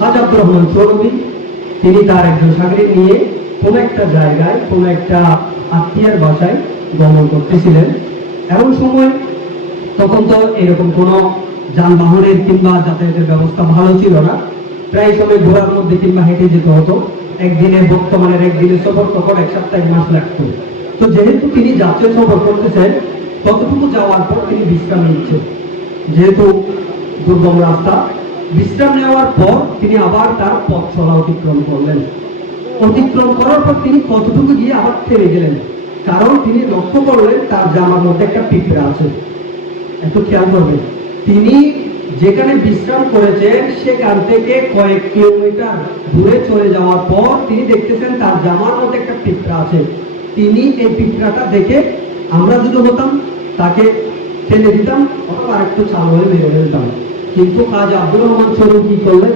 হাজী আব্দুর রহমান চৌধুরী তিনি তার একজন সাগরিদ নিয়ে কোন একটা জায়গায় কোন একটা আত্মীয়ের বাসায় গমন করতেছিলেন। এমন সময় তখন তো এরকম কোন যানবাহনের কিংবা যাতায়াতের ব্যবস্থা ভালো ছিল না, প্রায় সময় ঘোড়ার মধ্যে কিংবা হেঁটে যেতে হতো। একদিনের বর্তমানের একদিনের সফর তখন এক সপ্তাহ এক মাস লাগতো। তো যেহেতু তিনি যাত্রা সফর করতেছেন, ততটুকু যাওয়ার পর তিনি বিশ্রাম নিচ্ছেন। যেহেতু দুর্গম রাস্তা, বিশ্রাম নেওয়ার পর তিনি আবার তার পথ চলা অতিক্রম করলেন। অতিক্রম করার পর তিনি কতটুকু গিয়ে আবার থেমে গেলেন, কারণ তিনি লক্ষ্য করলেন তার জামার মধ্যে একটা পিঁপড়া আছে। এত খেয়াল করবেন, তিনি যেখানে বিশ্রাম করেছেন সেখান থেকে কয়েক কিলোমিটার দূরে চলে যাওয়ার পর তিনি দেখতেছেন তার জামার মধ্যে একটা পিঁপড়া আছে। তিনি এই পিঁপড়াটা দেখে, আমরা যদি হতাম তাকে ফেলে দিতাম অথবা আরেকটু চাল হয়ে মেরে ফেলতাম, কিন্তু কাজী আব্দুর রহমান চৌধুরী কি করলেন,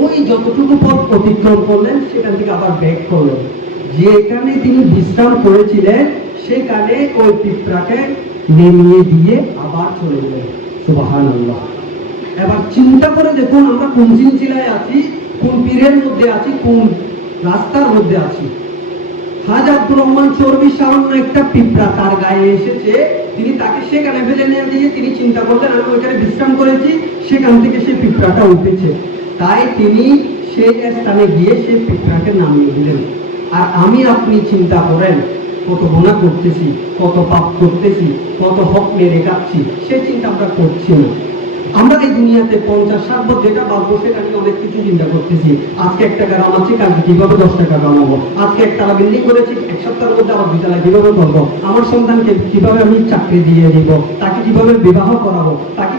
ওই যতটুকু পথ অতিক্রম করলেন সেখান থেকে আবার ব্যাক করলেন। যেখানে তিনি বিশ্রাম করেছিলেন সেখানে ওই পিঁপড়াকে নেমিয়ে দিয়ে আবার চলে গেলেন। সুবহানাল্লাহ। এবার চিন্তা করে দেখুন, আমরা কোন সিলসিলায় আছি, কোন পীরের মধ্যে আছি, কোন রাস্তার মধ্যে আছি। হাজী আব্দুর রহমান চৌধুরী সামান্য একটা পিঁপড়া তার গায়ে এসেছে, তিনি তাকে সেখানে ফেলে নিয়ে দিয়ে তিনি চিন্তা করলেন আমি ওইখানে বিশ্রাম করেছি, সেখান থেকে সেই পিঁপড়াটা উঠেছে, তাই তিনি সেই স্থানে গিয়ে সেই পিঁপড়াকে নামিয়ে দিলেন। আর আমি আপনি চিন্তা করেন, কত গুনাহ করতেছি, কত পাপ করতেছি, কত হক মেরে খাচ্ছি, সেই চিন্তা আমরা করছি না। আমরা এই দুনিয়াতে 50-60 বছর যেটা বাঁচবো সেটা নিয়ে অনেক কিছু চিন্তা করতেছি। আজকে 1 টাকা কামাচ্ছি, কালকে কিভাবে 10 টাকা কামাবো। আজকে 1 টাকা বিল্ডিং করেছি, এক সপ্তাহের মধ্যে আবার 2 টাকা কিভাবে করবো। আমার সন্তানকে কিভাবে আমি চাকরি দিয়ে দিব, তাকে কিভাবে বিবাহ করাবো, তাকে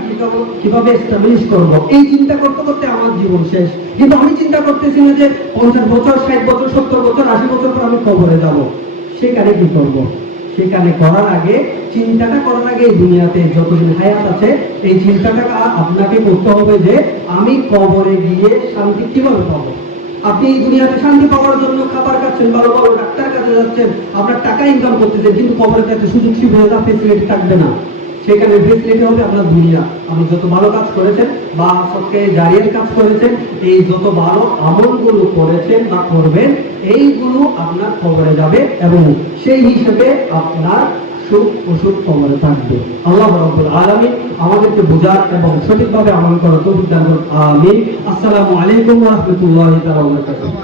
কিভাবে এস্টাবলিশ করবো। এই চিন্তা করতে করতে আমার জীবন শেষ। কিন্তু আমি চিন্তা করতেছি না যে 50 বছর, 60 বছর, 70 বছর, 80 বছর পর আমি কবরে যাব। সেখানে কি করবো, সেখানে করার আগে, চিন্তাটা করার আগে এই দুনিয়াতে যতদিন হায়াত আছে এই চিন্তাটা আপনাকে করতে হবে যে আমি কবরে গিয়ে শান্তি কিভাবে পাবো। আপনি এই দুনিয়াতে শান্তি পাওয়ার জন্য খাবার খাচ্ছেন, ভালো ভালো ডাক্তার কাছে যাচ্ছেন, আপনার টাকা ইনকাম করতেছেন, কিন্তু কবরে একটা সুযোগ সুবিধা ফেসিলিটি থাকবে না। সেখানে ফেসিলিটি হবে আপনার দুনিয়া। আপনি যত ভালো কাজ করেছেন বা সবকে জারিয়ার কাজ করেছেন, এই যত ভালো আমলগুলো করেছেন বা করবেন, এইগুলো আপনার কবরে যাবে এবং সেই হিসেবে আপনার সুখ অসুখ কবরে থাকবে। আল্লাহ রাব্বুল আলামিন আমাদেরকে বোঝার এবং সঠিকভাবে আমল করার তৌফিক দান করুন। আমিন। আসসালামু আলাইকুম ওয়া রাহমাতুল্লাহি ওয়া বারাকাতুহু।